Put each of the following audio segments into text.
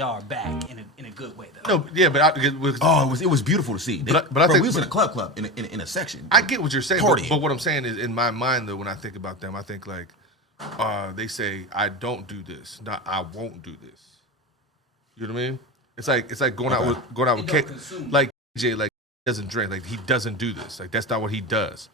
y'all are back in a good way though. No, yeah, but it was beautiful to see. But I think we was in a club in a section. I get what you're saying, Partying. but what I'm saying is, in my mind though, when I think about them, I think like they say I don't do this, not I won't do this. You know what I mean? It's like going out with K, like Jay, like he doesn't drink, like he doesn't do this, like that's not what he does.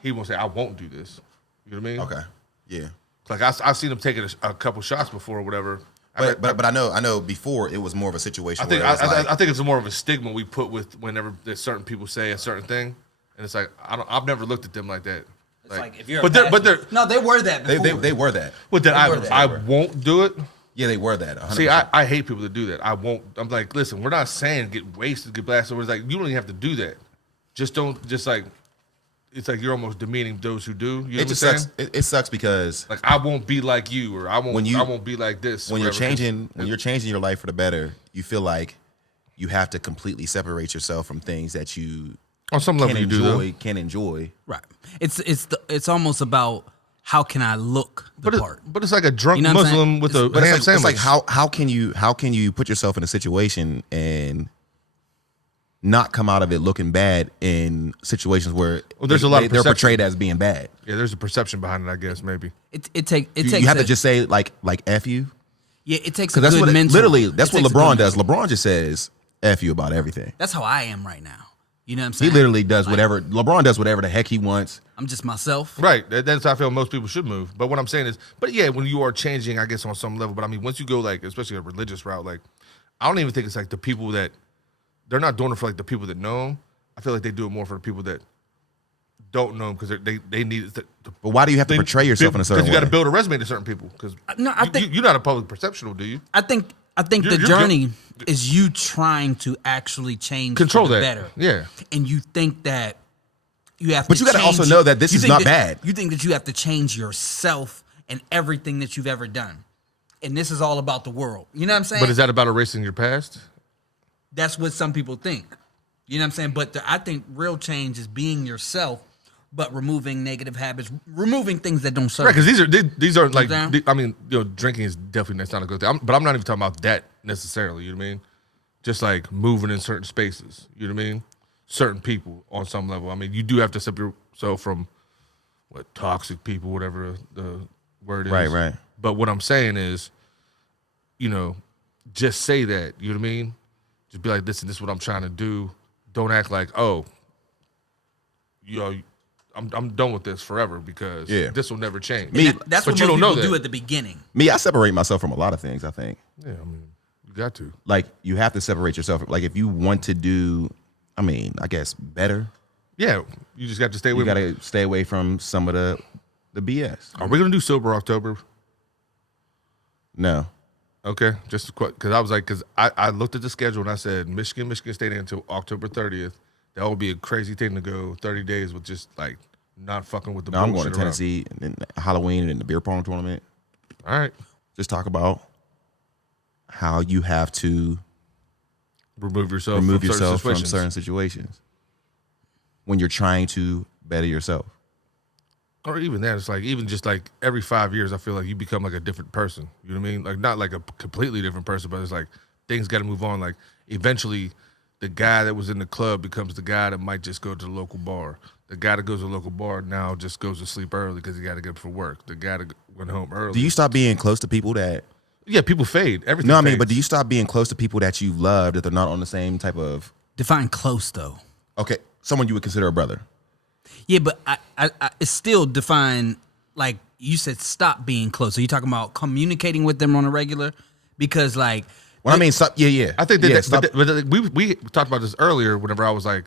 He won't say I won't do this. You know what I mean? Okay, yeah. Like I've seen him taking a couple shots before or whatever. But I know before it was more of a situation. I think it's more of a stigma we put with whenever certain people say a certain thing, and it's like I've never looked at them like that. It's like if you're, no, they were that before. They were that. But that I won't do it. Yeah, they were that. 100%. See, I hate people that do that. I won't. I'm like, listen, we're not saying get wasted, get blasted. It's like you don't even have to do that. Just don't. Just like it's like you're almost demeaning those who do. You know it just sucks. It sucks because like I won't be like you, or I won't be like this. When you're changing your life for the better, you feel like you have to completely separate yourself from things that you on some level can enjoy. Right. It's almost about how can I look the part. But it's like a drunk Muslim with a ham sandwich. It's like how can you put yourself in a situation and not come out of it looking bad in situations where there's a lot of they're portrayed as being bad. Yeah, there's a perception behind it, I guess, maybe. It takes you have to just say like F you. Yeah, it takes that's what that's what LeBron does. LeBron just says F you about everything. That's how I am right now. You know what I'm saying? He literally does whatever. LeBron does whatever the heck he wants. I'm just myself. Right. That's how I feel most people should move. But what I'm saying is, but yeah, when you are changing, I guess on some level. But I mean, once you go like, especially a religious route, like I don't even think it's like the people that they're not doing it for like the people that know him. I feel like they do it more for the people that don't know him because they need it. But why do you have to portray yourself in a certain way? Because you got to build a resume to certain people. Because I think you're not a public perceptional, do you? I think the journey is you trying to actually change control for the that better. Yeah, and you think that you have. But you got to also know that this is not bad. You think that you have to change yourself and everything that you've ever done, and this is all about the world. You know what I'm saying? But is that about erasing your past? That's what some people think. You know what I'm saying? But I think real change is being yourself, but removing negative habits, removing things that don't serve. Right, because these are like, I mean, drinking is definitely that's not a good thing. But I'm not even talking about that necessarily. You know what I mean? Just like moving in certain spaces. You know what I mean? Certain people on some level. I mean, you do have to separate yourself from toxic people, whatever the word is. Right. But what I'm saying is, just say that. You know what I mean? Just be like, this is what I'm trying to do. Don't act like, I'm done with this forever because this will never change. That's what most people do at the beginning. I separate myself from a lot of things, I think. Yeah, I mean, you got to. Like, you have to separate yourself. Like, if you want to do, I guess, better. Yeah, you just got to stay away. You got to stay away from some of the BS. Are we going to do Sober October? No. Okay, just because I looked at the schedule and I said Michigan State until October 30th. That would be a crazy thing to go 30 days with just like not fucking with the bullshit. I'm going to Tennessee and then Halloween and then the beer pong tournament. All right, just talk about how you have to remove yourself from certain situations when you're trying to better yourself. Or even that, it's like even just like every 5 years, I feel like you become like a different person. You know what I mean? Like not like a completely different person, but it's like things got to move on. Like eventually, the guy that was in the club becomes the guy that might just go to the local bar. The guy that goes to the local bar now just goes to sleep early because he got to get up for work. The guy that went home early. Do you stop being close to people that? Yeah, people fade. Everything. No, fades. but do you stop being close to people that you love that they're not on the same type of? Define close though. Okay, someone you would consider a brother. Yeah, but I it's still defined, like you said, stop being close. Are you talking about communicating with them on a regular? Because like... Well, I mean, stop, yeah. I think that we talked about this earlier whenever I was like,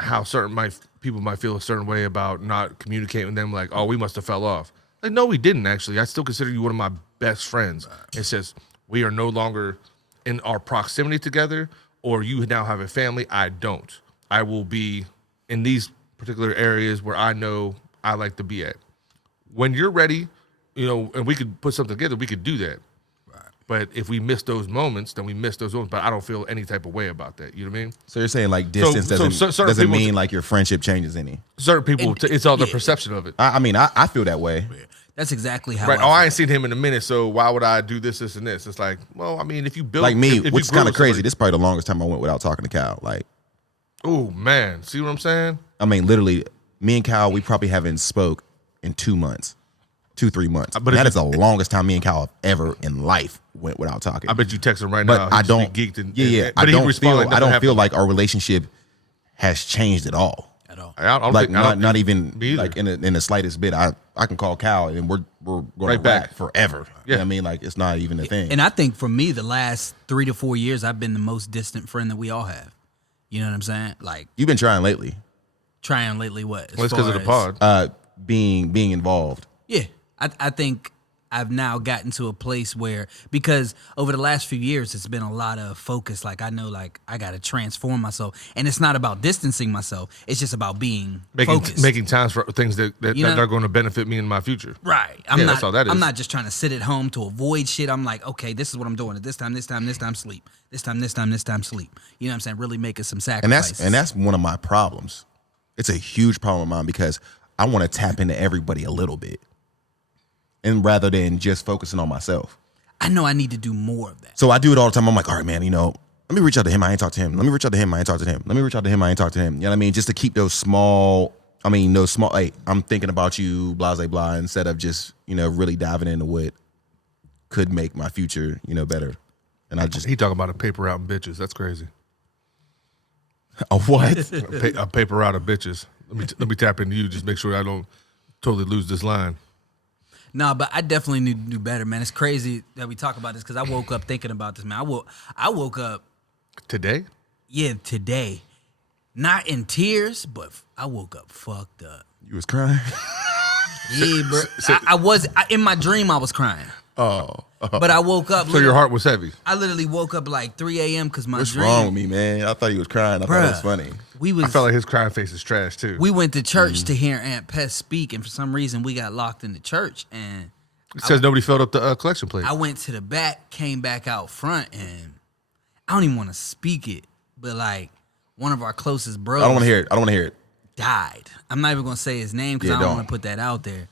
how certain people might feel a certain way about not communicating with them, like, oh, we must have fell off. Like, no, we didn't actually. I still consider you one of my best friends. It's just we are no longer in our proximity together, or you now have a family. I don't. I will be in these particular areas where I know I like to be at. When you're ready, and we could put something together, we could do that. Right. But if we miss those moments, then we miss those moments. But I don't feel any type of way about that. You know what I mean? So you're saying like distance doesn't mean like your friendship changes any? Certain people, it's all the perception of it. I mean, I feel that way. That's exactly how. Right. I Oh, feel. I ain't seen him in a minute, so why would I do this, and this? It's like, well, I mean, if you build Like me, if you which is grew kind of with crazy. somebody- This is probably the longest time I went without talking to Cal. Like, Oh man, see what I'm saying? I mean, literally, me and Cal, we probably haven't spoke in 2 months, 2-3 months. But But if that you- is the longest time me and Cal have ever in life went without talking. I bet you text him right but now. I He'd just don't. be geeked and, yeah. But I he don't respond feel. like I nothing don't happened. feel like our relationship has changed at all. At all. I don't Like think, I don't not think- even me either. like in the slightest bit. I can call Cal and we're going Right to back. back forever. You Yeah. know what I mean, like it's not even a thing. And I think for me, the last 3 to 4 years, I've been the most distant friend that we all have. You know what I'm saying? Like You've been trying lately, trying lately. What? As Well, it's because of the far as- pod. being involved. Yeah, I think I've now gotten to a place where, because over the last few years, it's been a lot of focus. Like I know, like I got to transform myself, and it's not about distancing myself. It's just about being focused. Making times for things that You know? are going to benefit me in my future. Right. Yeah, that's all that is. I'm not just trying to sit at home to avoid shit. I'm like, okay, this is what I'm doing. At this time, sleep. This time, sleep. You know what I'm saying? Really making some sacrifices. And that's one of my problems. It's a huge problem of mine because I want to tap into everybody a little bit, and rather than just focusing on myself. I know I need to do more of that. So I do it all the time. I'm like, all right, man, let me reach out to him. I ain't talked to him. Let me reach out to him. I ain't talked to him. Let me reach out to him. I ain't talked to him. You know what I mean? Just to keep those small, hey, I'm thinking about you, blah, blah, blah, instead of just, really diving into what could make my future, better. And I just, He talking about a paper out and bitches. That's crazy. a what? A paper out of bitches. Let me tap into you. Just make sure I don't totally lose this line. No, but I definitely need to do better, man. It's crazy that we talk about this because I woke up thinking about this, man. I woke up, Today? today, not in tears, but I woke up fucked up. You was crying? Yeah, bro. I was in my dream. I was crying. But I woke up. So your heart was heavy. I literally woke up like 3 a.m. because my What's dream. wrong with me, man? I thought he was crying. I thought it was Bruh. funny. I felt like his crying face is trash too. We went to church to hear Aunt Pest speak, and for some reason we got locked in the church. And It says nobody filled up the collection plate. I went to the back, came back out front, and I don't even want to speak it, but like one of our closest bros. I don't want to hear it. Died. I'm not even gonna say his name because Yeah, I don't don't. want to put that out there.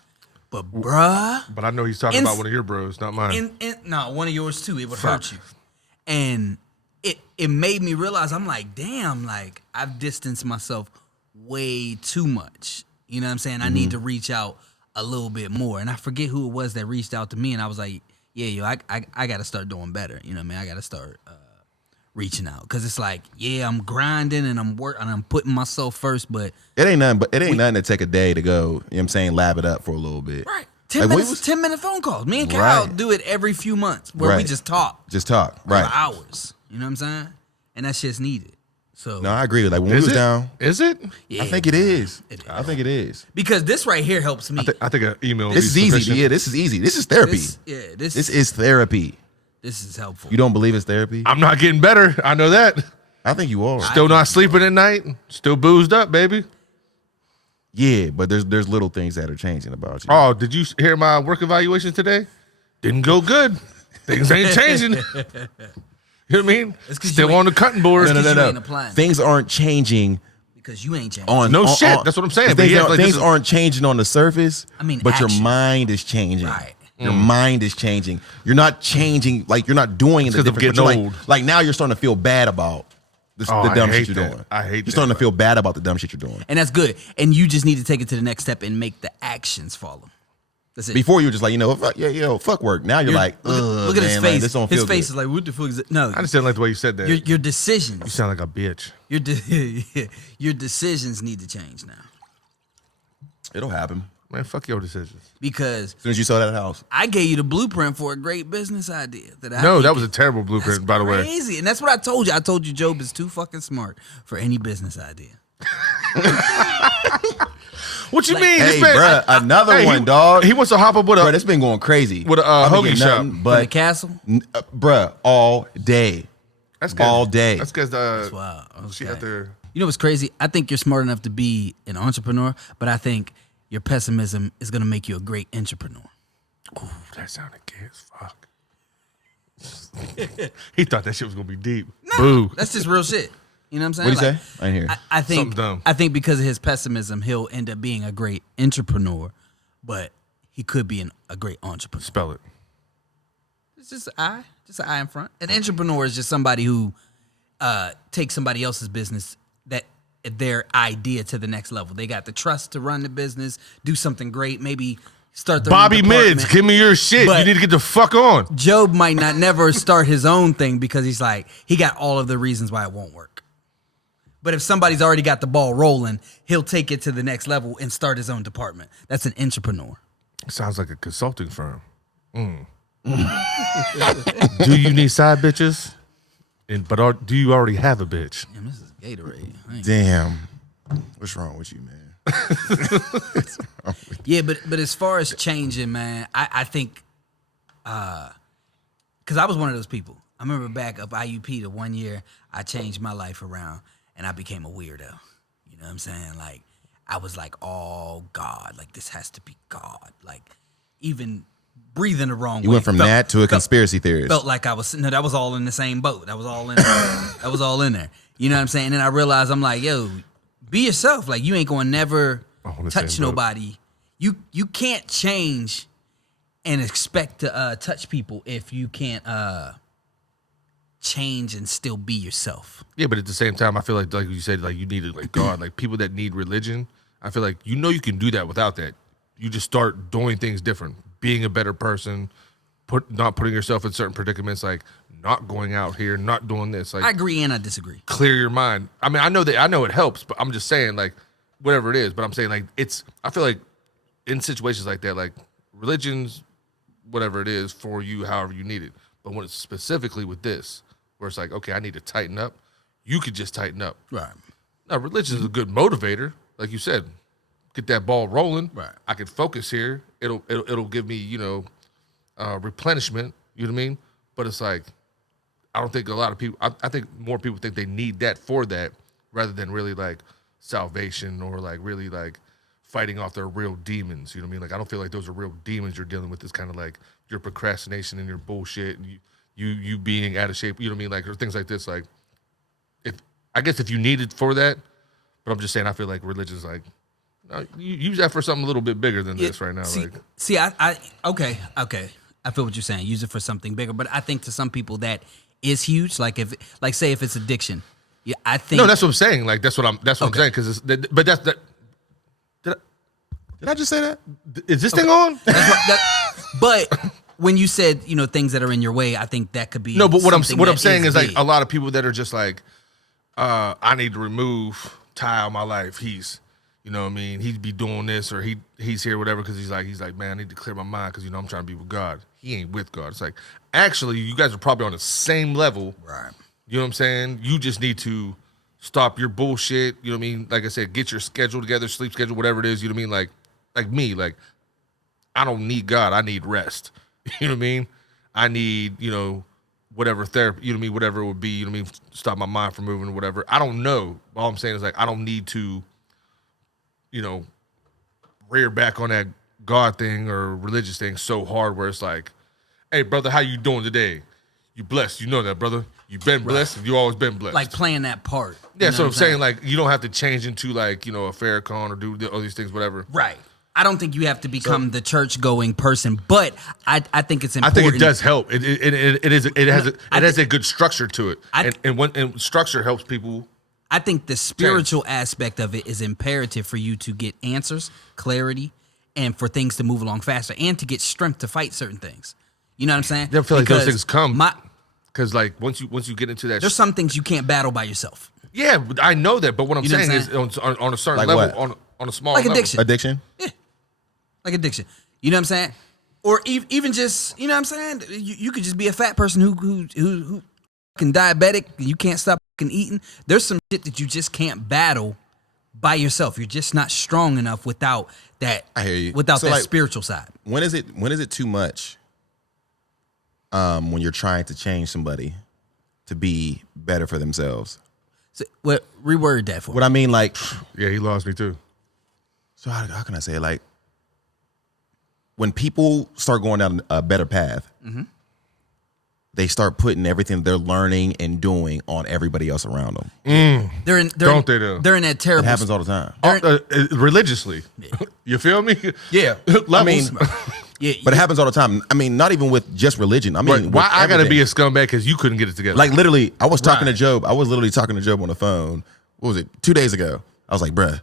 But bruh, But I know he's talking about one of your bros, not mine. no, one of yours too. It would hurt you, and it made me realize I'm like, damn, like I've distanced myself way too much. You know what I'm saying? I need to reach out a little bit more. And I forget who it was that reached out to me, and I was like, yeah, yo, I got to start doing better. You know what I mean? I got to start reaching out because it's like, yeah, I'm grinding and I'm working and I'm putting myself first, but It ain't nothing to take a day to go, you know what I'm saying, lab it up for a little bit. right. 10 Like, we minutes, was- 10-minute phone calls. Me and Kyle Right. do it every few months where we Right. just talk Just talk. for Right. hours. You know what I'm saying? And that shit's needed. So No, I agree. Like when we Is was it? down, Is it? yeah, I think it is. It is. I think it is. because this right here helps me. I think an email. would This be is easy. sufficient. Yeah, this is easy. This is therapy. This This is therapy. is helpful. You don't believe it's therapy? I'm not getting better. I know that. I think you are. Still not sleeping at night. Still boozed up, baby. Yeah, but there's little things that are changing about you. Oh, did you hear my work evaluation today? Didn't go good. Things ain't changing. You know what I mean? 'cause Still you on the cutting board. It's 'cause you No. ain't applying. Things aren't changing because you ain't changing. on No on- shit. on- That's what I'm saying. But Things, yeah, aren't, like, this things is- aren't changing on the surface. I mean, but action. your mind is changing. Right. Your mind is changing. You're not changing. Like you're not doing It's the 'cause I'm different. but getting you're old. Like now you're starting to feel bad about Oh, the I dumb hate shit you're that. doing. I hate You're that, starting to bro. feel bad about the dumb shit you're doing. And that's good. And you just need to take it to the next step and make the actions follow. That's it. Before you were just like, fuck work. Now you're like, look at his man, face. like, this don't His feel face good. is like, what the fuck is it? No, I just didn't like the way you said that. your decisions. You sound like a bitch. Your decisions need to change now It'll happen. Man, fuck your decisions. because As soon as you saw that house. I gave you the blueprint for a great business idea. That I No, think that was a is- terrible that's blueprint, by the way. crazy, and that's what I told you. I told you Job is too fucking smart for any business idea. What you Like, mean? Hey, This man- bruh, another Hey, one, dog. He wants to hop up with a. Bro, that's been going crazy. With a, I've been hoagie getting shop. nothing From the But, castle. bruh, all day. That's 'cause- all day. That's because Wow. she okay. out there. You know what's crazy? I think you're smart enough to be an entrepreneur, but I think your pessimism is going to make you a great entrepreneur. Ooh, that sounded gay as fuck. He thought that shit was gonna be deep. Boo. That's just real shit. You know what I'm saying? What'd you Like, say? I didn't hear. I think Something dumb. I think because of his pessimism, he'll end up being a great entrepreneur, but he could be a great entrepreneur. Spell it. It's just an I in front. An entrepreneur is just somebody who takes somebody else's business, that their idea, to the next level. They got the trust to run the business, do something great, maybe start their Bobby own department. Mids, give me your shit. But you need to get the fuck on. Job might not never start his own thing because he's like, he got all of the reasons why it won't work. But if somebody's already got the ball rolling, he'll take it to the next level and start his own department. That's an entrepreneur. Sounds like a consulting firm. Do you need side bitches? Do you already have a bitch? Damn, this is Gatorade. Damn. What's wrong with you, man? Yeah, but as far as changing, man, I think, because I was one of those people. I remember back up IUP the 1 year, I changed my life around and I became a weirdo. You know what I'm saying? Like, I was like, oh, God, like, this has to be God. Like, even breathing the wrong way. You went from that to a conspiracy theorist. Felt like I was, no, that was all in the same boat. That was all in there. That was all in there. You know what I'm saying? And then I realized, I'm like, yo, be yourself. Like, you ain't going to never touch nobody. You can't change and expect to touch people if you can't change and still be yourself. Yeah, but at the same time, I feel like you said, like, you need like God, like people that need religion. I feel like you can do that without that. You just start doing things different, being a better person, not putting yourself in certain predicaments, like not going out here, not doing this. Like, I agree and I disagree. Clear your mind. I mean, I know it helps, but I'm just saying, like, whatever it is. But I'm saying, like, I feel like in situations like that, like religions, whatever it is for you, however you need it. But when it's specifically with this, where it's like, okay, I need to tighten up, you could just tighten up. Right. Now, religion is a good motivator, like you said. Get that ball rolling. Right. I can focus here. It'll give me, replenishment. You know what I mean? But it's like, I don't think a lot of people. I think more people think they need that for that, rather than really like salvation or like really like fighting off their real demons. You know what I mean? Like, I don't feel like those are real demons you're dealing with. It's kind of like your procrastination and your bullshit, and you being out of shape. You know what I mean? Like, or things like this. Like, if you need it for that, but I'm just saying, I feel like religion's like, no, you use that for something a little bit bigger than this right now. Okay. I feel what you're saying. Use it for something bigger, but I think to some people that is huge. Like, say if it's addiction, yeah, I think. No, that's what I'm saying. Like, that's what I'm saying. Because but that's that. Did I just say that? Is this thing on? But when you said, things that are in your way, I think that could be. No, but what I'm saying is big. like a lot of people that are just like, I need to remove Ty out of my life. He's, you know what I mean? He'd be doing this or he's here, whatever, because he's like, man, I need to clear my mind because, I'm trying to be with God. He ain't with God. It's like, actually, you guys are probably on the same level. Right. You know what I'm saying? You just need to stop your bullshit. You know what I mean? Like I said, get your schedule together, sleep schedule, whatever it is. You know what I mean? Like me, like, I don't need God. I need rest. You know what I mean? I need, whatever therapy, you know what I mean? Whatever it would be, you know what I mean? Stop my mind from moving or whatever. I don't know. All I'm saying is, like, I don't need to, rear back on that God thing or religious thing so hard where it's like, hey, brother, how you doing today? You blessed. You know that, brother. You've been blessed. And you always been blessed. Like playing that part. Yeah, so I'm saying, like, you don't have to change into, like, a Farrakhan or do all these things, whatever. Right. I don't think you have to become the church-going person, but I think it's important. I think it does help. It has a good structure to it, and structure helps people. I think the spiritual aspect of it is imperative for you to get answers, clarity, and for things to move along faster, and to get strength to fight certain things. You know what I'm saying? I feel like those things come because, like, once you get into that, there's some things you can't battle by yourself. Yeah, I know that, but what I'm saying is on a certain like level, on a small like level. Addiction. Yeah. Like addiction. You know what I'm saying? Or even just, you know what I'm saying? You could just be a fat person who fucking diabetic and you can't stop fucking eating. There's some shit that you just can't battle by yourself. You're just not strong enough without that. I hear you. Without So, that like, spiritual side. When is it too much? When you're trying to change somebody to be better for themselves. So, reword that for me. What I mean, like, Yeah, he lost me too. so how can I say it? Like, when people start going down a better path, they start putting everything they're learning and doing on everybody else around them. They're in that terrible. It happens all the time. Religiously. You feel me? Yeah. I mean, Yeah, but it happens all the time. I mean, not even with just religion. I mean, why I gotta be a scumbag because you couldn't get it together? Like literally, I was talking to Job. I was literally talking to Job on the phone. What was it? 2 days ago. I was like, bruh,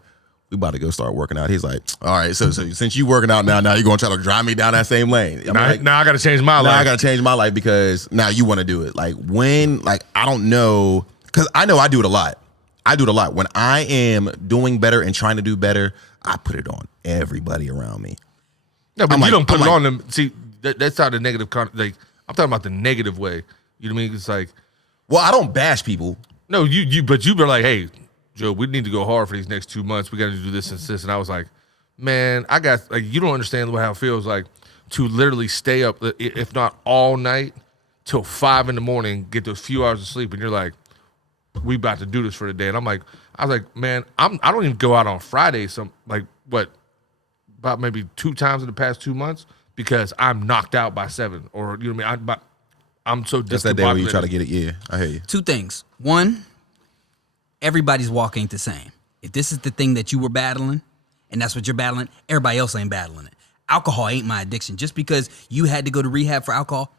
we about to go start working out. He's like, all right, so since you working out now you're gonna try to drive me down that same lane. Now I gotta change my life. Now I gotta change my life because now you want to do it. Like when, like I don't know, because I know I do it a lot. I do it a lot. When I am doing better and trying to do better, I put it on everybody around me. No, but you don't put it on them. See, that's how the negative. Like I'm talking about the negative way. You know what I mean? It's like, well, I don't bash people. No, but you were like, hey, Joe, we need to go hard for these next 2 months. We got to do this and this. And I was like, man, I got like you don't understand how it feels like to literally stay up, if not all night, till 5 a.m, get those few hours of sleep, and you're like, we about to do this for the day. And I was like, man, I don't even go out on Friday. About maybe 2 times in the past 2 months because I'm knocked out by 7, or you know what I mean. I'm so discombobulated. That's that day where you try to get it. Yeah, I hear you. 2 things. 1, everybody's walk ain't the same. If this is the thing that you were battling, and that's what you're battling, everybody else ain't battling it. Alcohol ain't my addiction. Just because you had to go to rehab for alcohol,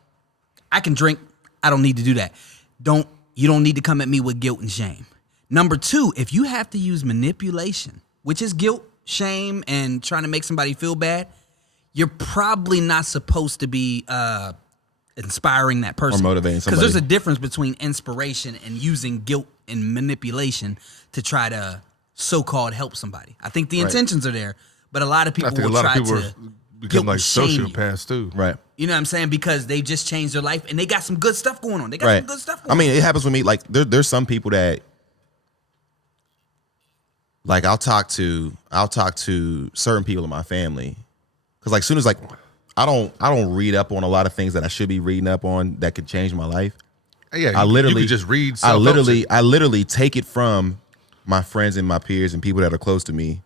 I can drink. I don't need to do that. You don't need to come at me with guilt and shame. Number 2, if you have to use manipulation, which is guilt, shame, and trying to make somebody feel bad, you're probably not supposed to be inspiring that person or motivating somebody. Because there's a difference between inspiration and using guilt and manipulation to try to so-called help somebody. I think the intentions are there, but a lot of people will try to become like sociopaths too. Right. You know what I'm saying? Because they just changed their life and they got some good stuff going on. They got some good stuff going on. I mean, it happens with me. Like there's some people that like I'll talk to certain people in my family because like soon as like I don't read up on a lot of things that I should be reading up on that could change my life. Yeah, I literally you could just read. I literally take it from my friends and my peers and people that are close to me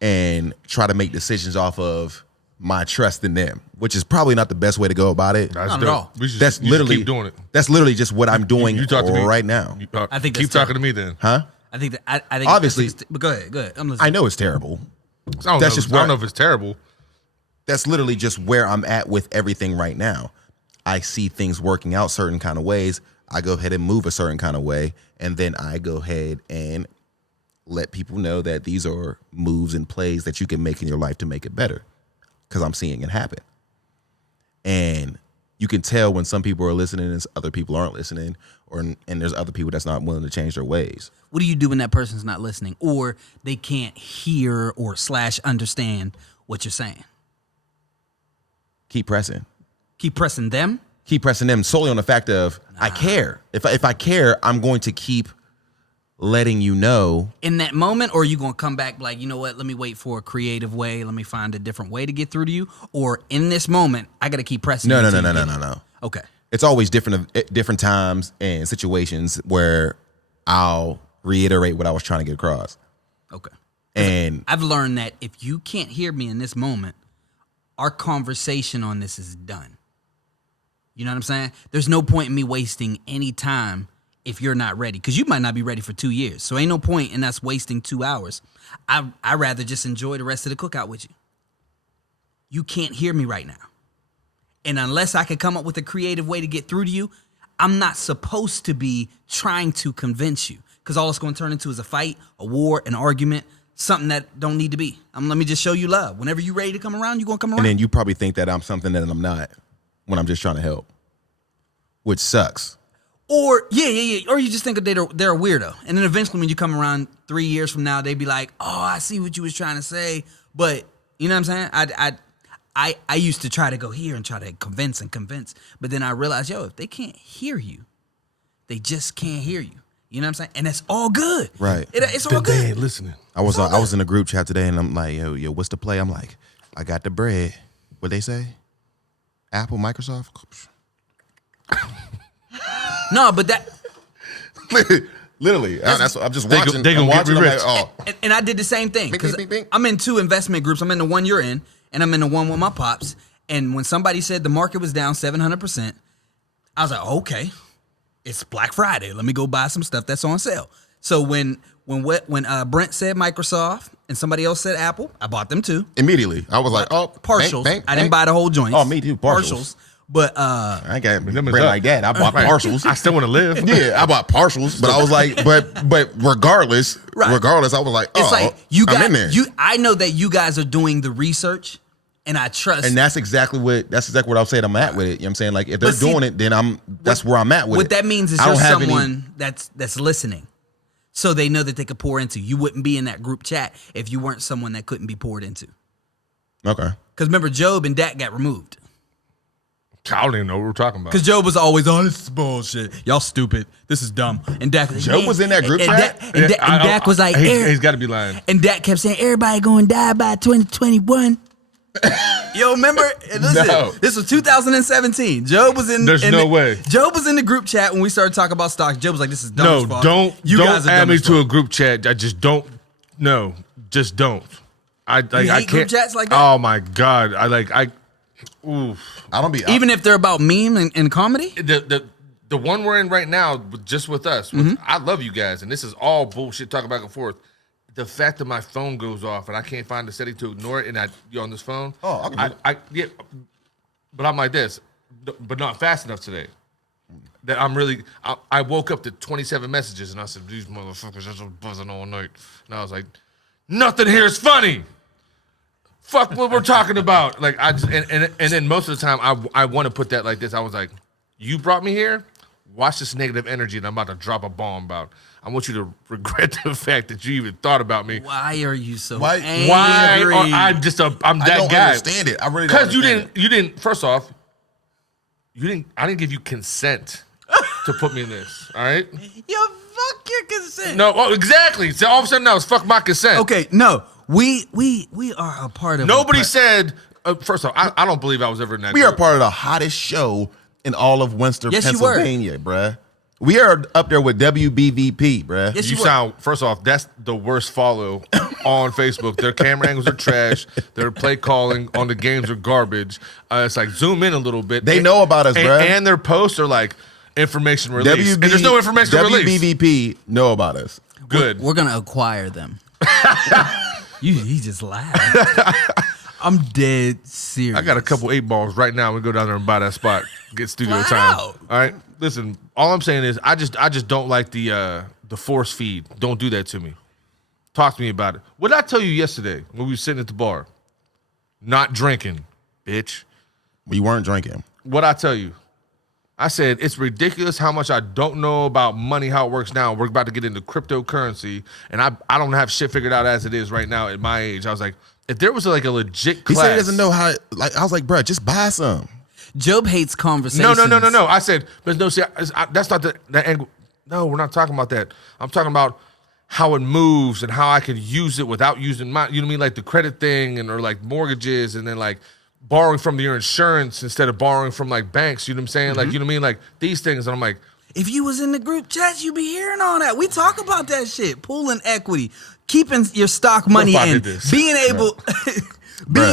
and try to make decisions off of my trust in them, which is probably not the best way to go about it. Not at all. That's literally keep doing it. That's literally just what I'm doing you talk to me right now. I think keep talking to me then. Huh? I think that I think obviously, but go ahead. I'm listening. I know it's terrible. I don't know if it's terrible. That's literally just where I'm at with everything right now. I see things working out certain kind of ways. I go ahead and move a certain kind of way, and then I go ahead and let people know that these are moves and plays that you can make in your life to make it better, because I'm seeing it happen. And you can tell when some people are listening and other people aren't listening, and there's other people that's not willing to change their ways. What do you do when that person's not listening or they can't hear or / understand what you're saying? Keep pressing. Keep pressing them? Keep pressing them solely on the fact of I care. If I care, I'm going to keep letting you know. In that moment, or are you going to come back like, you know what, let me wait for a creative way. Let me find a different way to get through to you. Or in this moment, I got to keep pressing. No. Okay. It's always different times and situations where I'll reiterate what I was trying to get across. Okay. And I've learned that if you can't hear me in this moment, our conversation on this is done. You know what I'm saying? There's no point in me wasting any time if you're not ready, because you might not be ready for 2 years. So ain't no point in us wasting 2 hours. I'd rather just enjoy the rest of the cookout with you. You can't hear me right now. And unless I could come up with a creative way to get through to you, I'm not supposed to be trying to convince you, because all it's going to turn into is a fight, a war, an argument, something that don't need to be. Let me just show you love. Whenever you're ready to come around, you're going to come around. And then you probably think that I'm something that I'm not when I'm just trying to help, which sucks. Or, yeah. Or you just think they're a weirdo. And then eventually when you come around 3 years from now, they be like, oh, I see what you was trying to say. But, you know what I'm saying? I used to try to go here and try to convince. But then I realized, if they can't hear you, they just can't hear you. You know what I'm saying? And it's all good. Right. It's all good. They ain't listening. I was in a group chat today, and I'm like, yo, what's the play? I'm like, I got the bread. What'd they say? Apple, Microsoft? No, but that... Literally. I'm just watching. They gonna get me rich. And I did the same thing. Because I'm in 2 investment groups. I'm in the one you're in, and I'm in the one with my pops. And when somebody said the market was down 700%, I was like, okay, it's Black Friday. Let me go buy some stuff that's on sale. So when Brent said Microsoft and somebody else said Apple, I bought them too. Immediately. I was like, oh, Partials. Bank. I didn't buy the whole joints. Oh, me too. Partials. But I ain't got Brent like that. I bought partials. I still want to live. Yeah, I bought partials, but I was like, but regardless, I was like, oh, it's like I'm in there. I know that you guys are doing the research, and I trust. And that's exactly what I was saying. I'm at with it. You know what I'm saying? Like if they're doing it, then that's where I'm at with it. What that means is you're someone that's listening. So they know that they could pour into. You wouldn't be in that group chat if you weren't someone that couldn't be poured into. Okay. Because remember, Job and Dak got removed. I don't even know what we're talking about. Because Job was always, oh, this is bullshit. Y'all stupid. This is dumb. And Dak was Job was in that group chat? And Dak was like, he's got to be lying. And Dak kept saying, everybody going to die by 2021. Yo, remember? Listen, No. This was 2017. Job was in. There's no way. Job was in the group chat when we started talking about stocks. Job was like, "This is dumb as fuck." Don't guys are add dumb me as to fuck. a group chat. I just don't. No, just don't. I hate can't. group chats like that? Oh my god! Oof. I don't be Even if they're about meme and comedy. The one we're in right now, just with us. I love you guys, and this is all bullshit talking back and forth. The fact that my phone goes off and I can't find the setting to ignore it, and you're on this phone. Oh, yeah, but I'm like this, but not fast enough today. That I'm really. I woke up to 27 messages, and I said, "These motherfuckers are just buzzing all night." And I was like, "Nothing here is funny. Fuck what we're talking about." Like I just, and then most of the time I want to put that like this. I was like, "You brought me here. Watch this negative energy that I'm about to drop a bomb about. I want you to regret the fact that you even thought about me." Why are you so Why- Why? angry? I'm just I'm I that don't guy. understand it. I really don't Because you understand didn't. First off, I didn't give you consent to put me in this. All right. Yo, fuck your consent. No. Oh, exactly. So all of a sudden now it's fuck my consent. Okay, no. We are a part of. Nobody said. First off, I don't believe I was ever in that. We are group. part of the hottest show in all of Worcester, Yes, you were. Pennsylvania, bruh. We are up there with WBVP, bruh. Yes, You were. sound. First off, that's the worst follow on Facebook. Their camera angles are trash. Their play calling on the games are garbage. It's like zoom in a little bit. They know about us, bruh. And their posts are like information release. And there's no information release. WBVP know about us. Good. We're gonna acquire them. He just laughed. I'm dead serious. I got a couple 8 balls right now. We go down there and buy that spot. Get studio Flat time. out. All right. Listen, all I'm saying is I just don't like the force feed. Don't do that to me. Talk to me about it. What did I tell you yesterday when we were sitting at the bar? Not drinking, bitch. We weren't drinking. What I tell you? I said it's ridiculous how much I don't know about money, how it works now. We're about to get into cryptocurrency, and I don't have shit figured out as it is right now at my age. I was like, if there was like a legit class. He said he doesn't know how. Like I was like, bruh, just buy some. Job hates conversations. No. I said, but no, see, that's not the angle. No, we're not talking about that. I'm talking about how it moves and how I can use it without using my, you know what I mean? Like the credit thing or like mortgages and then like borrowing from your insurance instead of borrowing from like banks. You know what I'm saying? Like, you know what I mean? Like these things. And I'm like, If you was in the group chat, you'd be hearing all that. We talk about that shit. Pooling equity, keeping your stock money if I in, did this? being able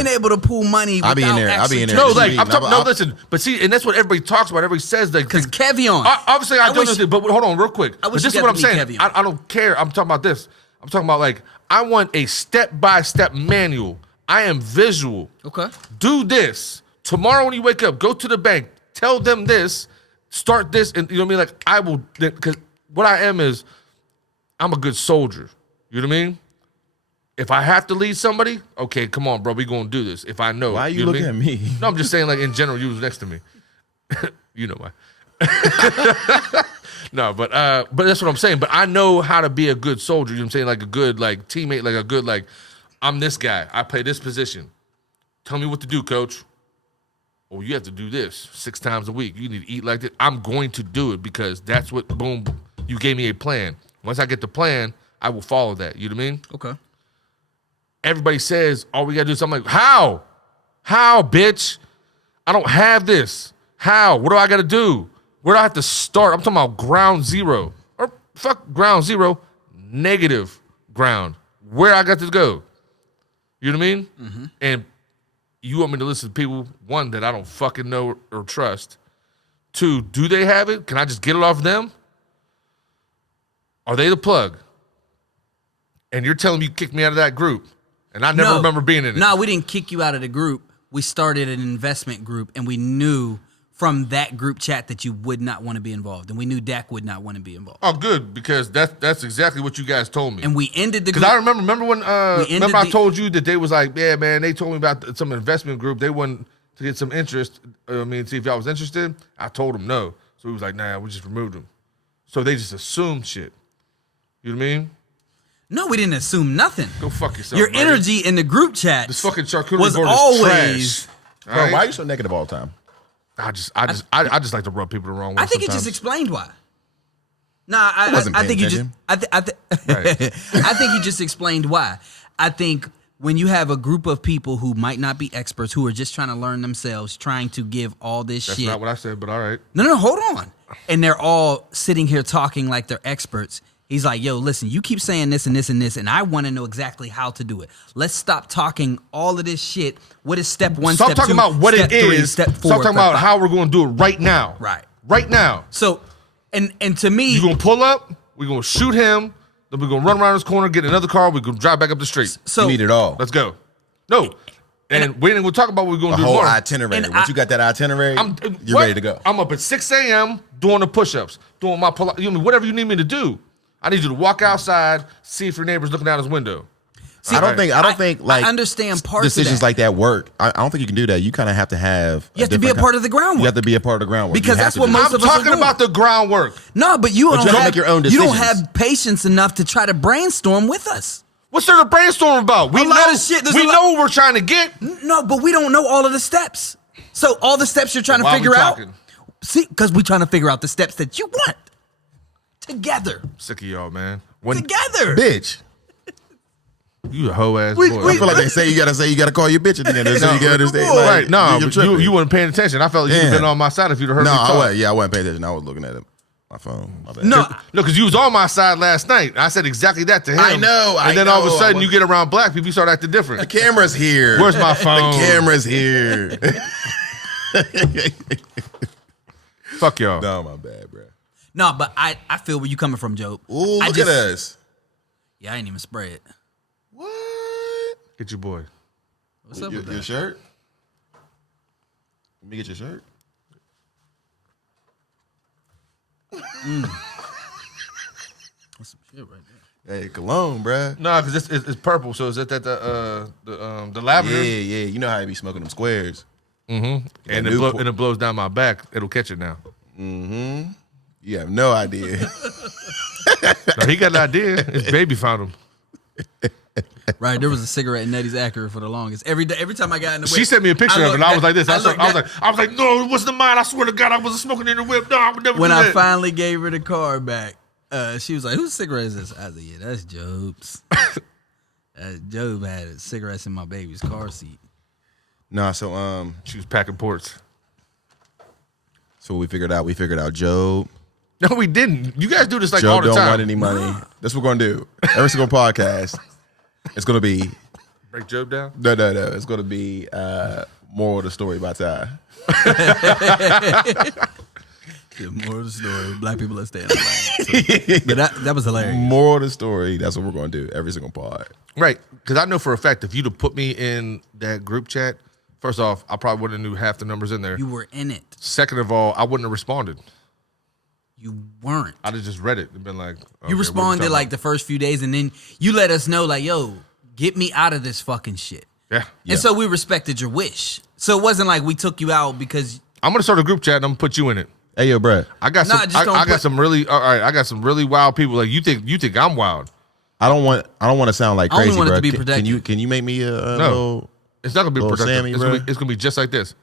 able to pool money without I be in there. I be in there. no, What like you I'm mean? talking. No, listen, but see, and that's what everybody talks about. Everybody says that because Kevion. Obviously, I don't wish- understand. But hold on, real quick. I wish But this you is what got I'm to saying. meet Kevion. I don't care. I'm talking about this. I'm talking about like I want a step-by-step manual. I am visual. Okay. Do this tomorrow when you wake up. Go to the bank. Tell them this. Start this, and you know what I mean. Like I will, because what I am is, I'm a good soldier. You know what I mean? If I have to lead somebody, okay, come on, bro, we gonna do this. If I know, Why are you know what looking I at mean? me? No, I'm just saying, like in general, you was next to me. You know why? No, but that's what I'm saying. But I know how to be a good soldier. You know what I'm saying? Like a good like teammate, like a good like I'm this guy. I play this position. Tell me what to do, coach. Oh, you have to do this 6 times a week. You need to eat like this. I'm going to do it because that's what. Boom. You gave me a plan. Once I get the plan, I will follow that. You know what I mean? Okay. Everybody says all we gotta do is something like, how? How, bitch? I don't have this. How? What do I gotta do? Where do I have to start? I'm talking about ground zero. Or fuck ground zero, negative ground. Where I got to go. You know what I mean? Mm-hmm. And you want me to listen to people, one, that I don't fucking know or trust. 2, do they have it? Can I just get it off them? Are they the plug? And you're telling me you kicked me out of that group, and I never remember being in it. No, we didn't kick you out of the group. We started an investment group, and we knew from that group chat that you would not want to be involved, and we knew Dak would not want to be involved. Oh, good, because that's exactly what you guys told me. And we ended the group. Because I remember when I told you that they was like, yeah, man, they told me about some investment group. They wanted to get some interest. See if y'all was interested. I told them no. So he was like, nah, we just removed them. So they just assumed shit. You know what I mean? No, we didn't assume nothing. Go fuck yourself. Your buddy. energy in the group chat This fucking charcuterie was board always is trash. Bro, All right? why are you so negative all the time? I just like to rub people the wrong way. I think sometimes. it just explained why. Nah, I think you just attention. I think he just explained why. I think when you have a group of people who might not be experts, who are just trying to learn themselves, trying to give all this That's shit. not what I said, but all right. No, hold on. And they're all sitting here talking like they're experts. He's like, yo, listen, you keep saying this and this and this, and I want to know exactly how to do it. Let's stop talking all of this shit. What is step 1, Stop step talking 2, about what step it 3, is. step 4, Stop talking step about 5. how we're going to do it right now. Right now. So, and to me, You're going to pull up. We're going to shoot him. Then we're going to run around this corner, get another car. We're going to drive back up the street. so You need it all. Let's go. No. And we ain't going to talk about what we're going The to do whole tomorrow. itinerary. And Once you got that itinerary, you're what? ready to go. I'm up at 6 a.m. doing the push-ups, doing my pull-ups, whatever you need me to do. I need you to walk outside, see if your neighbor's looking out his window. See, I don't think like I understand parts decisions of that. like that work. I don't think you can do that. You kind of have to have. You have to be a part of the groundwork. You have to be a part of the groundwork Because You have that's to what do most that. I'm of us are talking doing. about the groundwork. No, but you But don't you have to have make your own You don't decisions. have patience enough to try to brainstorm with us. What's there to brainstorm about? We A lot of shit. There's We a lot- know what we're trying to get. No, but we don't know all of the steps. So all the steps you're trying to Why are we figure out. talking? See, because we're trying to figure out the steps that you want together. Sick of y'all, man. Together. Bitch. You a hoe ass We- boy. I feel like they say you gotta call your bitch at the end of it so you can understand. Boy. Like, Right, no, you're but tripping. you weren't paying attention. I felt like you'd have Yeah. been on my side if you'd have heard No, me talk. I wasn't paying attention. I was looking at my phone. My bad. No, No, because you was on my side last night. I said exactly that to him. I know, And I then all of a know. sudden you get around black people, you start acting The different. camera's here. Where's my phone? The camera's here. Fuck y'all. No, my bad, bro. no, but I feel where you coming from, Joe. Ooh, I look just- at us. Yeah, I ain't even spray it. What? Get your boy. What's up Your, with your that? shirt? Let me get your shirt. That's some shit right there. Hey, cologne, bruh. No, because it's purple. So is it that the lavender? Yeah. You know how you be smoking them squares. And it blows down my back. It'll catch it now. You have no idea. No, he got an idea. His baby found him. Right, there was a cigarette in Nettie's Acura for the longest. Every time I got in the whip, She sent me a picture of it, and I was like this. I was looked like, no, it wasn't mine. I swear to God, I wasn't smoking in the whip. No, I would never when do I that. finally gave her the car back, she was like, "Whose cigarette is this?" I said, "Yeah, that's Job's." Job had cigarettes in my baby's car seat. Nah, so She was packing ports. so we figured out Joe. No, we didn't. You guys do this like Joe all the don't time. want any money. That's what we're gonna do. Every single podcast. It's gonna be Break Job down. no. It's gonna be moral of the story by Ty. The moral of the story: Black people are staying alive. But that was hilarious. Moral of the story. That's what we're gonna do every single pod. Right, because I know for a fact if you'd have put me in that group chat, first off, I probably wouldn't have knew half the numbers in there. You were in it. Second of all, I wouldn't have responded. You weren't. I'd have just read it and been like, okay, what are You we responded talking like about? the first few days, and then you let us know, like, "Yo, get me out of this fucking shit." Yeah. And so we respected your wish. So it wasn't like we took you out because I'm gonna start a group chat and I'm gonna put you in it. Hey yo, bruh. I got Nah, some. just don't I got put- some really. All right, I got some really wild people. Like you think I'm wild? I don't want to sound like I only crazy, want it bro. to be Can protected. you make me a little It's not gonna be Little productive. Sammy, It's gonna be just like this.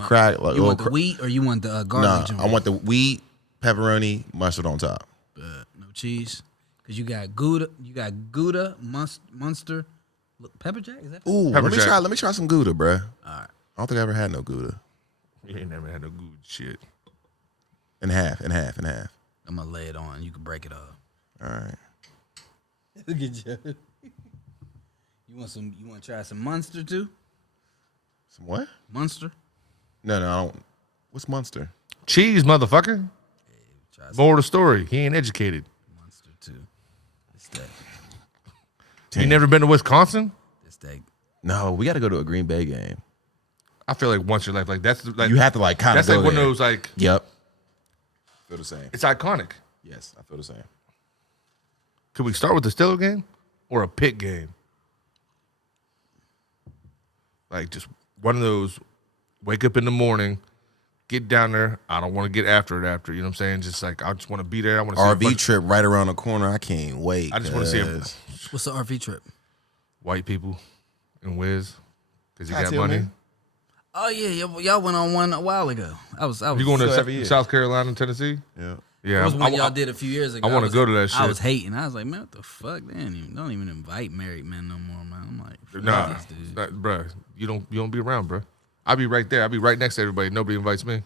crack? Like you want little the wheat or you want the Nah, garlic joint? I want the wheat, pepperoni, mustard on top. No cheese. Because you got Gouda, Munster, pepper jack. Is that? Ooh, Pepper jack. let me try some Gouda, bruh. All right. I don't think I ever had no Gouda. You ain't never had no good shit. In half. I'm gonna lay it on. You can break it off. All right. Look at you. You want to try some Munster too? Some what? Munster. No, I don't. What's Munster? Cheese, motherfucker. Moral of the story. He ain't educated. Monster too. It's that. You never been to Wisconsin? It's that. No, we got to go to a Green Bay game. I feel like once in your life, like that's like You have to like kind of. that's like one of those like. Yep. Feel the same. It's iconic. Yes, I feel the same. Could we start with the Steelers game or a Pitt game? Like just one of those. Wake up in the morning, get down there. I don't want to get after it. You know what I'm saying? Just like I just want to be there. I want to see RV trip right around the corner. I can't wait. I just want to see What's the RV trip? white people and Wiz because he got Cocktail, money. man. Oh yeah, y'all went on one a while ago. I was. You going So to every year. South Carolina, Tennessee? Yeah. Yeah, It was one y'all did a few years ago. I wanna go to that shit. I was hating. I was like, man, what the fuck? They don't even invite married men no more, man. I'm like, fuck Nah, this dude. bruh, you don't be around, bruh. I'll be right there. I'll be right next to everybody. Nobody invites me.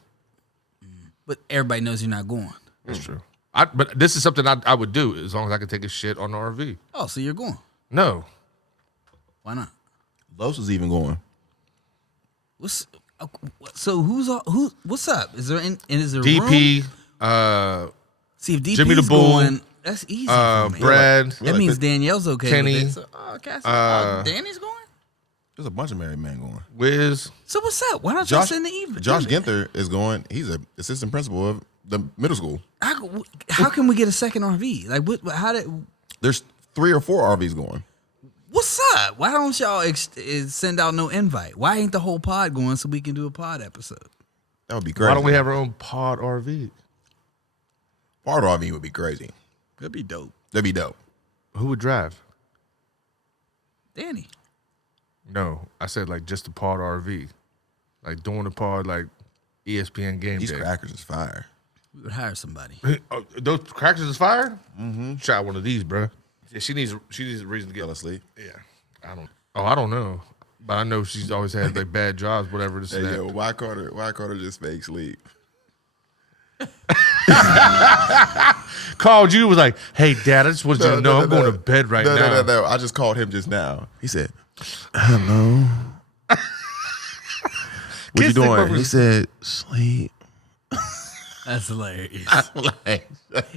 But everybody knows you're not going. That's true. But this is something I would do as long as I can take a shit on the RV. Oh, so you're going? No, Why not? Los was even going. What's what's up? Is there room? DP, See if DP's Jimmy the Bull, going, that's easy for me. Brad, That means Danielle's okay Kenny, with it. So, Danny's going? There's a bunch of married men going. Wiz. So what's up? Why don't y'all send the evening? Josh Ginther is going. He's an assistant principal of the middle school. How can we get a second RV? Like, how did? There's 3 or 4 RVs going. What's up? Why don't y'all send out no invite? Why ain't the whole pod going so we can do a pod episode? That would be crazy. Why don't we have our own pod RV? Part RV would be crazy. That'd be dope. That'd be dope. Who would drive? Danny. No, I said like just the pod RV, like doing the pod like ESPN game These day. crackers is fire. We would hire somebody. Oh, those crackers is fire. Mm-hmm. Try one of these, bro. Yeah, she needs a reason to get Fell asleep. Yeah, I don't know, but I know she's always had like bad jobs, whatever. This Hey, and that. yo, why Carter just fake sleep? Called you was like, "Hey, Dad, I just wanted you to know I'm going to bed right now." No. I just called him just now. He said, "Hello." What you doing? He said, "Sleep." That's hilarious. Like,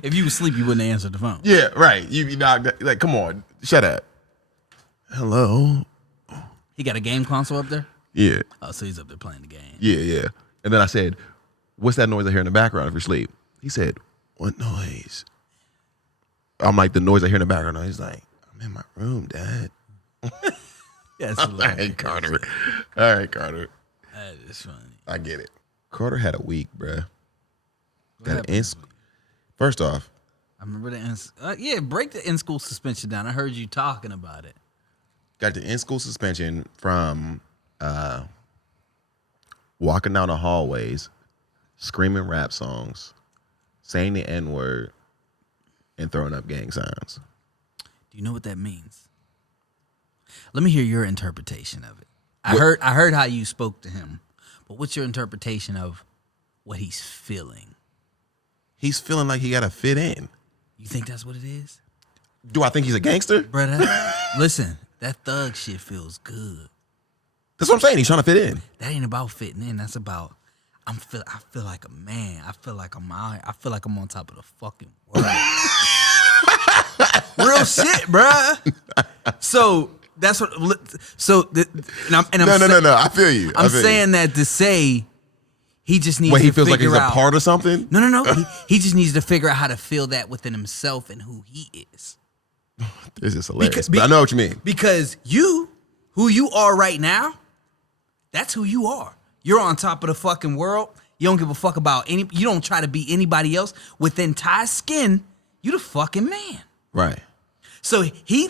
If you was asleep, you wouldn't answer the phone. yeah, right. You be knocked. Like, come on, shut up. Hello. He got a game console up there? Yeah, Oh, so he's up there playing the game. yeah. And then I said, "What's that noise I hear in the background if you're asleep?" He said, "What noise?" I'm like, "The noise I hear in the background." He's like, "I'm in my room, Dad." That's All hilarious. right, Carter. All right, Carter. That is funny. I get it. Carter had a week, bruh. What happened? First off, I remember the break the in-school suspension down. I heard you talking about it. got the in-school suspension from walking down the hallways, screaming rap songs, saying the N-word, and throwing up gang signs. Do you know what that means? Let me hear your interpretation of it. I heard how you spoke to him, but what's your interpretation of what he's feeling? He's feeling like he got to fit in. You think that's what it is? Do I think he's a gangster? Brother, listen, that thug shit feels good. That's what I'm saying. He's trying to fit in. That ain't about fitting in. That's about I feel like a man. I feel like I'm out. I feel like I'm on top of the fucking world. Real shit, bruh. So that's what. So I'm No. I feel you. I'm saying that to say he just needs. When to he feels like he's figure a out, part of something. No. He just needs to figure out how to feel that within himself and who he is. This is hilarious. But I know what you mean. Because who you are right now, that's who you are. You're on top of the fucking world. You don't give a fuck about you don't try to be anybody else. Within Ty's skin, you the fucking man. Right. So he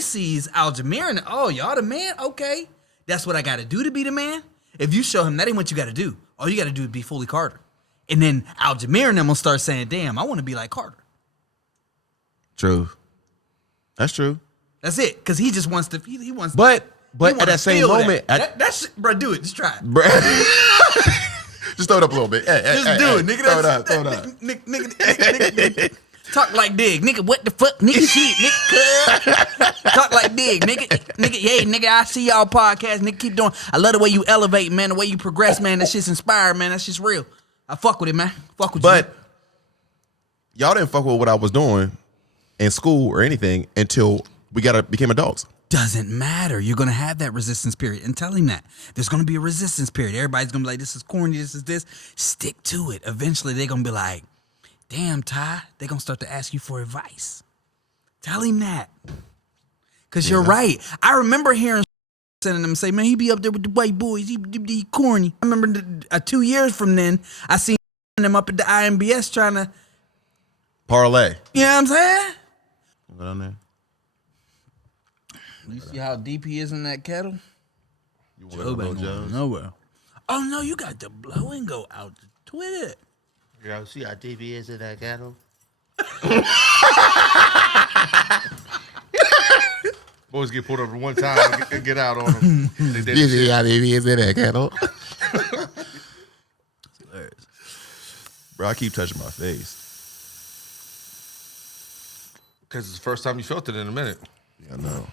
sees Aljamir and, oh, y'all the man? Okay. That's what I got to do to be the man? If you show him that ain't what you got to do. All you got to do is be fully Carter. And then Aljamir and them will start saying, damn, I want to be like Carter. True. That's true. That's it. Because he just wants to, he wants But he at wanna that same feel moment, that's bro, do it. Just try it. just throw it up a little bit. Just do it, nigga. Throw it up. Throw it up. Nigga. Talk like Dig. Nigga, what the fuck? Nigga, shit. Nigga, talk like Dig. Nigga, hey, nigga, I see y'all podcast. Nigga, keep doing. I love the way you elevate, man. The way you progress, man. That shit's inspired, man. That's just real. I fuck with it, man. Fuck with But you. y'all didn't fuck with what I was doing in school or anything until we became adults. Doesn't matter. You're going to have that resistance period. And tell him that. There's going to be a resistance period. Everybody's going to be like, this is corny, this is this. Stick to it. Eventually, they're going to be like, damn, Ty, they're going to start to ask you for advice. Tell him that. Because you're right. I remember hearing sending them say, man, he be up there with the white boys. He corny. I remember 2 years from then, I seen them up at the IMBS trying to Parlay. You know what I'm saying? Go down there. You see how deep he is in that kettle? You want to go nowhere. Oh no, you got the blow and go out the Twitter. Yeah, see how deep he is in that kettle? Boys get pulled over one time and get out on them. You see how deep he is in that kettle? Bro, I keep touching my face. Because it's the first time you felt it in a minute. Yeah, I know.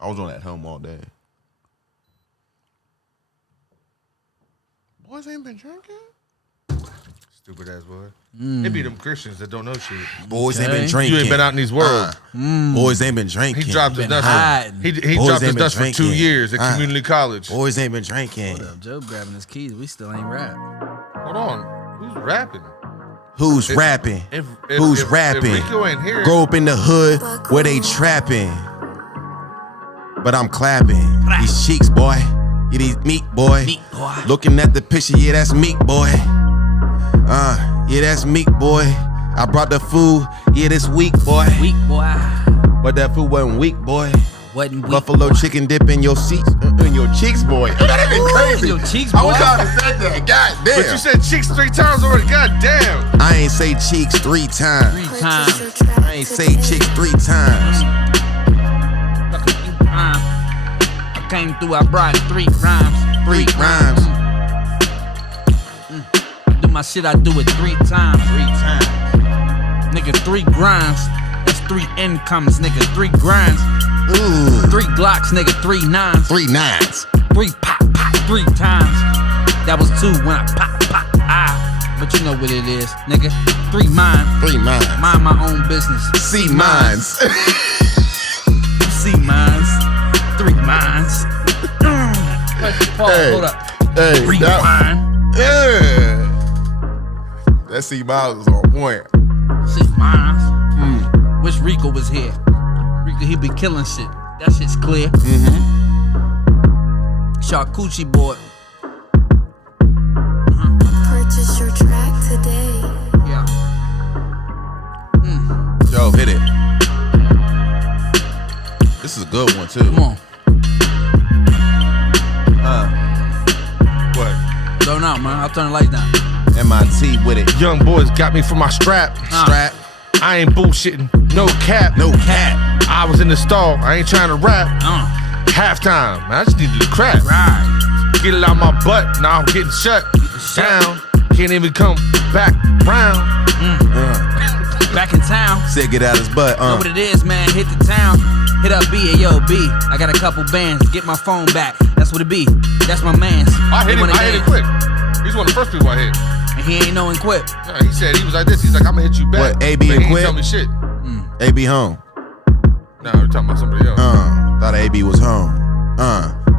I was on at home all day. Boys ain't been drinking. Stupid ass boy. It be them Christians that don't know shit. Boys ain't been drinking. You ain't been out in these worlds. Boys ain't been drinking. He dropped his nuts. He Boys dropped his ain't nuts been for 2 drinking. years at community college. Boys ain't been drinking. Hold up, Joe grabbing his keys. We still ain't rap. Hold on. Who's rapping? Who's rapping? Who's rapping? Rico ain't here. Grow up in the hood where they trapping. But I'm clapping. These cheeks, boy. Yeah, these meat, boy. Meat, boy. Looking at the picture, yeah, that's meat, boy. Yeah, that's meat, boy. I brought the food, yeah, this week, boy. Weak boy. But that food wasn't weak, boy. Wasn't weak. Buffalo chicken dip in your seats, in your cheeks, boy. That been crazy. Your cheeks, I boy. wish I would've said that. God damn. But you said cheeks 3 times already. God damn. I ain't say cheeks 3 times. 3 times. I ain't say chicks 3 times. I came through, I brought 3 rhymes. 3 rhymes. I do my shit, I do it 3 times. 3 times. Nigga, 3 grinds. That's 3 incomes, nigga. 3 grinds. Ooh. 3 Glocks, nigga. 3 nines. 3 nines. 3 pop, 3 times. That was 2 when I pop. But you know what it is, nigga. 3 mine. 3 mines. Mind my own business. C mines. C mines. 3 mines. Pause, Hey, hold up. Hey, Rewind. yeah. That C mines was on point. 6 mines. Wish Rico was here. Rico, he be killing shit. That shit's clear. Charcuterie board. Purchase your track today. Yeah. Yo, hit it. This is a good one too. Come on. What? Don't know, man. I'll turn the lights down. MIT with it. Young boys got me for my strap. Strap. I ain't bullshitting. No cap. No cap. I was in the stall. I ain't trying to rap. Halftime. Man, I just needed to crap. Right. Get it out my butt. Now I'm getting shut down. Can't even come back round. Back in town. Said get out his butt. Know what it is, man. Hit the town. Hit up B. Hey, yo, B. I got a couple bands. Get my phone back. That's what it be. That's my man's. I hit it quick. He's one of the first people I hit. And he ain't knowing quit. Yeah, he said he was like this. He's like, I'm gonna hit you back. What, AB But and he ain't Quit? tell me shit. AB home. Nah, we're talking about somebody else. Thought AB was home.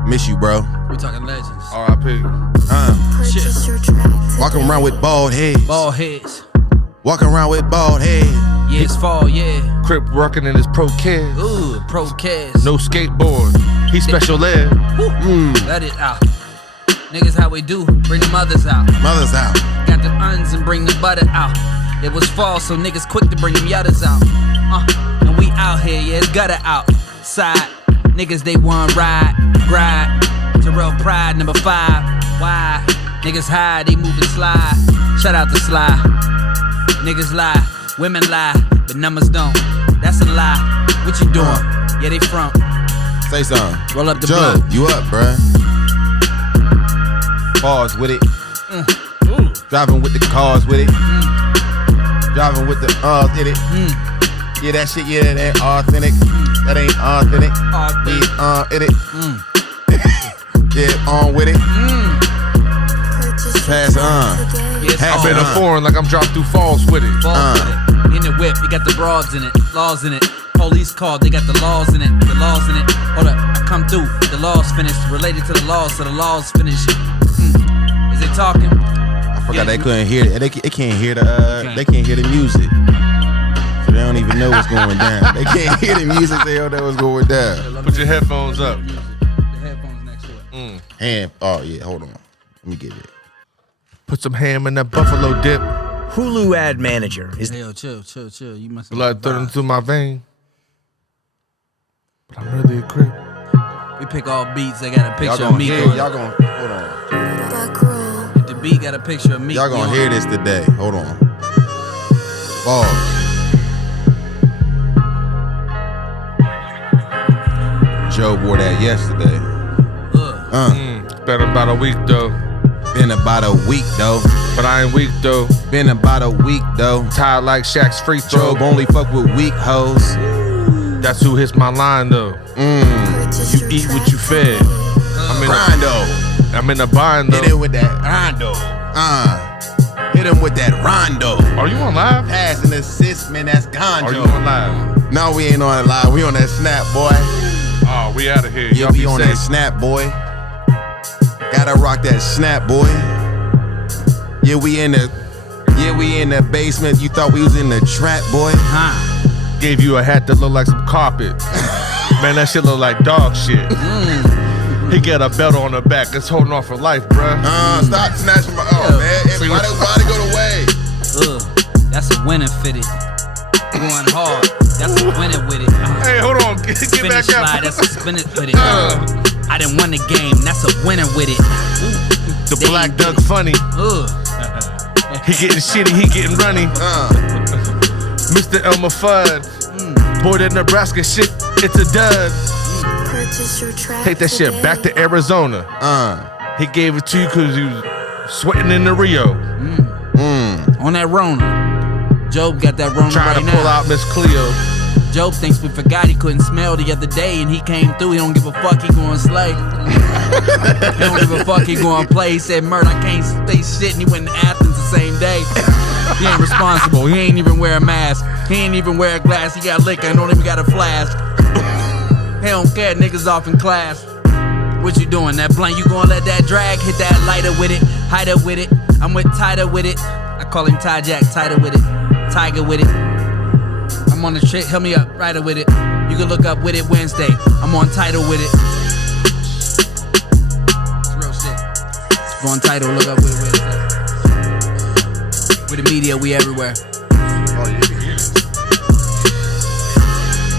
Miss you, bro. We talking legends. R.I.P. Purchase your track today. Walking around with bald heads. Ball heads. Walking around with bald heads. Yeah, it's fall, yeah. Crip working in his pro kids. Ooh, pro cast. No skateboard. He special ed. Let it out. Niggas how we do. Bring the mothers out. Mothers out. Got the uns and bring the butter out. It was fall, so niggas quick to bring them yutters out. And we out here, yeah, it's gutter outside. Niggas, they want ride. Terrell Pride, number 5. Why? Niggas high, they moving slide. Shout out to Sly. Niggas lie, women lie, but numbers don't. That's a lie. What you doing? Yeah, they front. Say something. Roll up the Joe, blunt. you up, bruh. Pause with it. Driving with the cars with it. Driving with the in it. Yeah, that shit, yeah, that ain't authentic. That ain't authentic. We in it. Yeah, on with it. Purchase your Pass track on. today. Yes, I've been a foreign like I'm dropped through falls with it. Balls with it. In the whip, you got the broads in it, laws in it. Police called, they got the laws in it, the laws in it. Hold up, I come through, the law's finished. Related to the laws, so the law's finished. Is it talking? I forgot they couldn't hear it. They can't hear the they can't hear the music. So they don't even know what's going down. They can't hear the music, they don't know what's going down. Put your headphones up. The headphones next to it. Ham. Oh yeah, hold on. Let me get it. Put some ham in that buffalo dip. Hulu ad manager is Hey, yo, chill. You must Blood through through my vein. But I'm really a crip. We pick all beats, they got a Y'all picture of gonna me hear. on it. Y'all gonna hold on. Back row. If the beat got a picture of me. Y'all gonna hear this today. Hold on. Pause. Joe wore that yesterday. Been about a week though. Been about a week though. But I ain't weak though. Been about a week though. Tired like Shaq's free throw. Job only fuck with weak hoes. That's who hits my line though. Purchase You your eat track what you fed. today. I'm in a bind though. Hit him with that rondo. Hit him with that rondo. Are you on live? Pass and assist, man. That's Are you Gonjo. on live? No, we ain't on live. We on that snap, boy. Oh, we out of here. Yeah, Y'all we be on safe. that snap, boy. Gotta rock that snap, boy. Yeah, we in the basement. You thought we was in the trap, boy. Gave you a hat that looked like some carpet. Man, that shit look like dog shit. He got a belt on the back. It's holding on for life, bruh. Stop snatching my. Oh man, why they go away? That's a winner fitted. Going hard. That's a winner with it. Hey, hold on. Get Finish back slide. up. That's a spinach with it. I didn't win the game. That's a winner with it. The They black ain't duck get it. funny. He getting shitty. He getting runny. Mr. Elmer Fudd. Boy, that Nebraska shit, it's a dud. Purchase your track Take that shit today. back to Arizona. He gave it to you because he was sweating in the Rio. On that Rona. Job got that Rona Trying right to pull now. out Miss Cleo. Job thinks we forgot he couldn't smell the other day and he came through. He don't give a fuck, he going slay. He don't give a fuck, he going play. He said, Mert, I can't stay shit, and he went to Athens the same day. He ain't responsible. He ain't even wear a mask. He ain't even wear a glass. He got liquor and don't even got a flask. He don't care, niggas off in class. What you doing? That blunt, you gonna let that drag? Hit that lighter with it, hider with it. I'm with Tighter with it. I call him Ty Jack, tighter with it. Tiger with it. I'm on the trick, help me up, rider with it. You can look up with it Wednesday. I'm on title with it. It's real shit. If you're on title, look up with it Wednesday. With the media, we everywhere. Oh yeah.